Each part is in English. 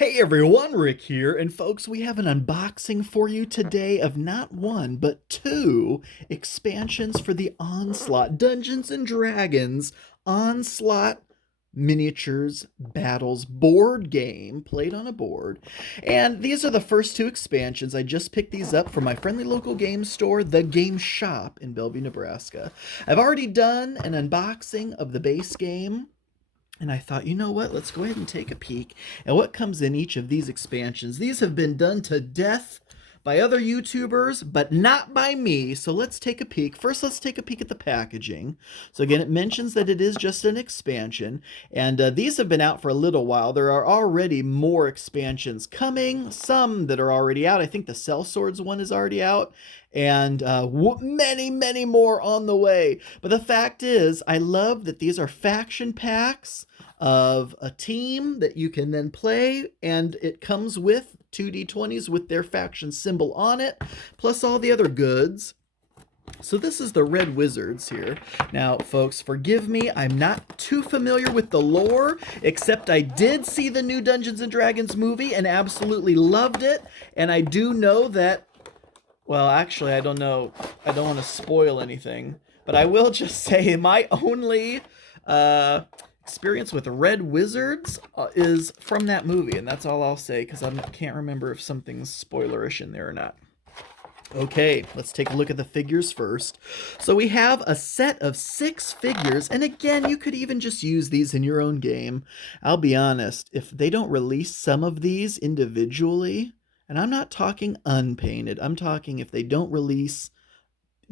Hey everyone, Rick here, and folks, we have an unboxing for you today of not one, but two expansions for the Onslaught Dungeons and Dragons Onslaught Miniatures Battles board game, played on a board. And these are the first two expansions. I just picked these up from my friendly local game store, The Game Shop in Bellevue, Nebraska. I've already done an unboxing of the base game, and I thought, you know what? Let's go ahead and take a peek at what comes in each of these expansions. These have been done to death by other YouTubers, but not by me. So let's take a peek. First, let's take a peek at the packaging. So again, it mentions that it is just an expansion, and these have been out for a little while. There are already more expansions coming, some that are already out. I think the Cell Swords one is already out, and many, many more on the way. But the fact is, I love that these are faction packs of a team that you can then play, and it comes with 2d20s with their faction symbol on it, plus all the other goods. So this is the Red Wizards here. Now, folks, forgive me, I'm not too familiar with the lore, except I did see the new Dungeons and Dragons movie and absolutely loved it, and I do know that, well, actually, I don't know, I don't want to spoil anything, but I will just say my only experience with Red Wizards is from that movie, and that's all I'll say, because I can't remember if something's spoilerish in there or not. Okay, let's take a look at the figures first. So we have a set of 6 figures, and again, you could even just use these in your own game. I'll be honest, if they don't release some of these individually, and I'm not talking unpainted, I'm talking if they don't release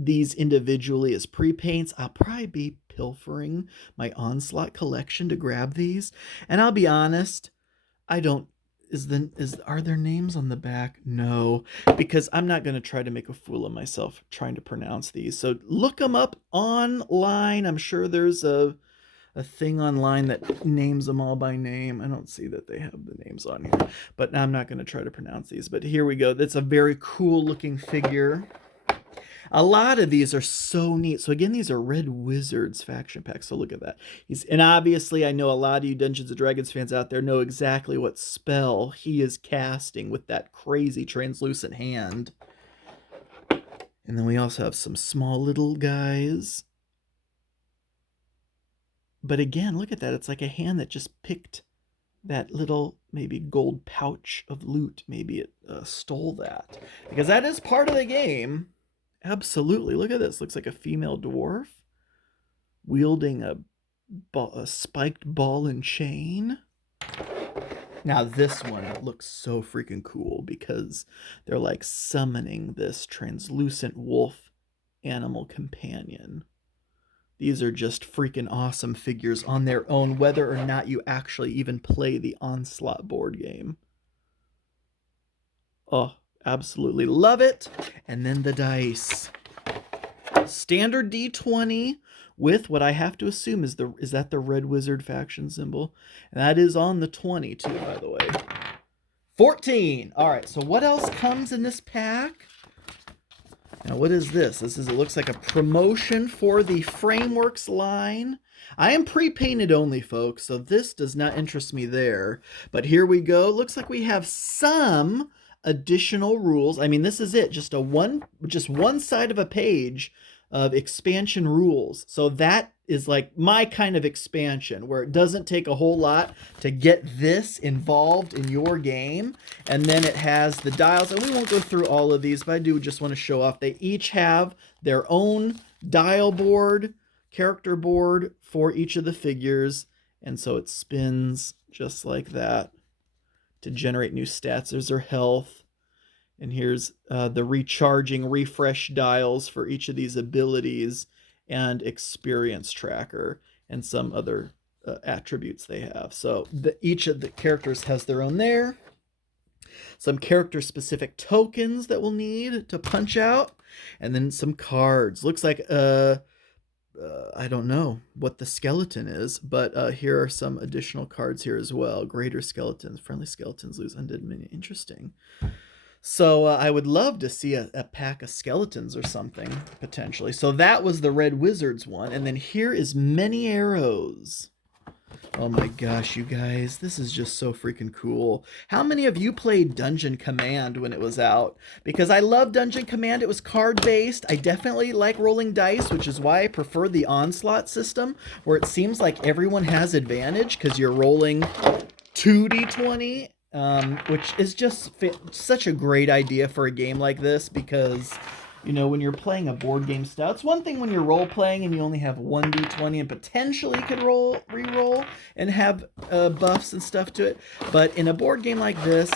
these individually as pre-paints, I'll probably be pilfering my Onslaught collection to grab these. And I'll be honest, I don't, are there names on the back? No, because I'm not going to try to make a fool of myself trying to pronounce these. So look them up online. I'm sure there's a thing online that names them all by name. I don't see that they have the names on here, but I'm not going to try to pronounce these. But here we go. That's a very cool looking figure. A lot of these are so neat. So again, these are Red Wizards faction packs. So look at that. And obviously, I know a lot of you Dungeons & Dragons fans out there know exactly what spell he is casting with that crazy translucent hand. And then we also have some small little guys. But again, look at that. It's like a hand that just picked that little maybe gold pouch of loot. Maybe it stole that. Because that is part of the game. Absolutely. Look at this. Looks like a female dwarf wielding a spiked ball and chain. Now this one looks so freaking cool because they're like summoning this translucent wolf animal companion. These are just freaking awesome figures on their own, whether or not you actually even play the Onslaught board game. Oh, absolutely love it. And then the dice. Standard D20 with what I have to assume is that the Red Wizard faction symbol. And that is on the 20 too, by the way. 14. All right, so what else comes in this pack? Now, what is this? It looks like a promotion for the Frameworks line. I am pre-painted only, folks, so this does not interest me there. But here we go. Looks like we have some additional rules. I mean, this is it, just one side of a page of expansion rules. So that is like my kind of expansion where it doesn't take a whole lot to get this involved in your game. And then it has the dials, and we won't go through all of these, but I do just want to show off. They each have their own dial board, character board for each of the figures. And so it spins just like that to generate new stats. There's their health. And here's the recharging refresh dials for each of these abilities and experience tracker and some other attributes they have. So each of the characters has their own there. Some character specific tokens that we'll need to punch out. And then some cards. Looks like I don't know what the skeleton is, but here are some additional cards here as well. Greater skeletons, friendly skeletons lose undead minions. Interesting. So I would love to see a pack of skeletons or something, potentially. So that was the Red Wizards one. And then here is Many Arrows. Oh my gosh, you guys, this is just so freaking cool. How many of you played Dungeon Command when it was out? Because I love Dungeon Command. It was card-based. I definitely like rolling dice, which is why I prefer the Onslaught system, where it seems like everyone has advantage because you're rolling 2d20, which is just such a great idea for a game like this because, you know, when you're playing a board game style, it's one thing when you're role playing and you only have 1d20 and potentially could re-roll and have buffs and stuff to it. But in a board game like this,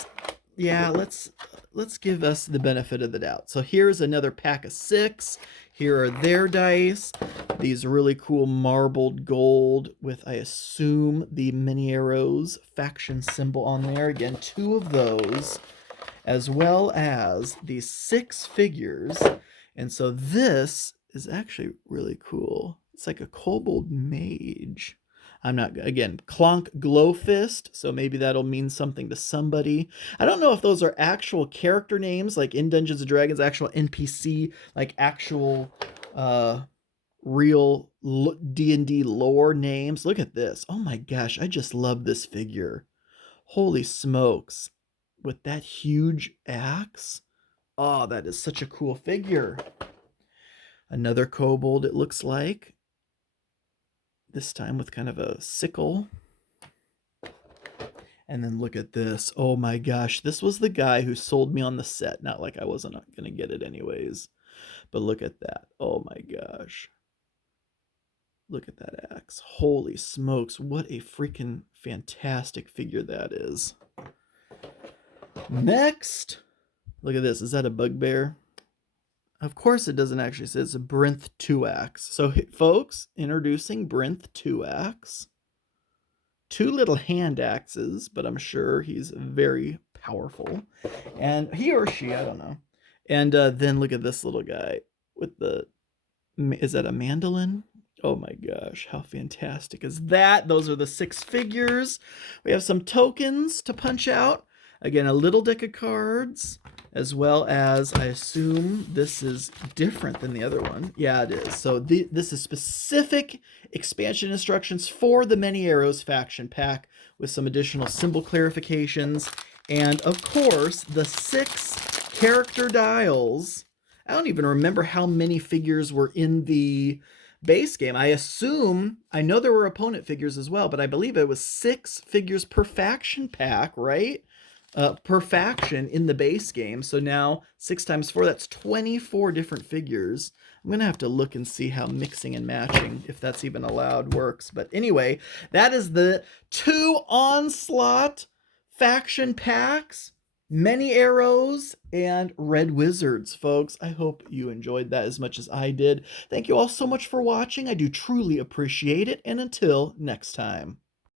yeah, let's give us the benefit of the doubt. So here's another pack of 6. Here are their dice. These really cool marbled gold with, I assume, the mini arrows faction symbol on there. Again, 2 of those, as well as these 6 figures. And so this is actually really cool. It's like a kobold mage. I'm not, again, Clonk Glowfist, so maybe that'll mean something to somebody. I don't know if those are actual character names, like in Dungeons & Dragons, actual NPC, like actual real D&D lore names. Look at this. Oh my gosh, I just love this figure. Holy smokes. With that huge axe. Oh, that is such a cool figure. Another kobold, it looks like. This time with kind of a sickle. And then look at this. Oh my gosh. This was the guy who sold me on the set. Not like I wasn't going to get it anyways. But look at that. Oh my gosh. Look at that axe. Holy smokes. What a freaking fantastic figure that is. Next. Look at this. Is that a bugbear? Of course it doesn't actually say it's a Brinth 2-axe. So folks, introducing Brinth 2-axe. 2 little hand axes, but I'm sure he's very powerful. And he or she, I don't know. And then look at this little guy with the, is that a mandolin? Oh my gosh, how fantastic is that? Those are the 6 figures. We have some tokens to punch out. Again, a little deck of cards, as well as, I assume this is different than the other one. Yeah, it is. So this is specific expansion instructions for the Many Arrows faction pack with some additional symbol clarifications. And of course, the 6 character dials. I don't even remember how many figures were in the base game. I know there were opponent figures as well, but I believe it was 6 figures per faction pack, right? Per faction in the base game. So now 6 times 4, that's 24 different figures. I'm going to have to look and see how mixing and matching, if that's even allowed, works. But anyway, that is the 2 Onslaught faction packs, Many Arrows, and Red Wizards, folks. I hope you enjoyed that as much as I did. Thank you all so much for watching. I do truly appreciate it. And until next time.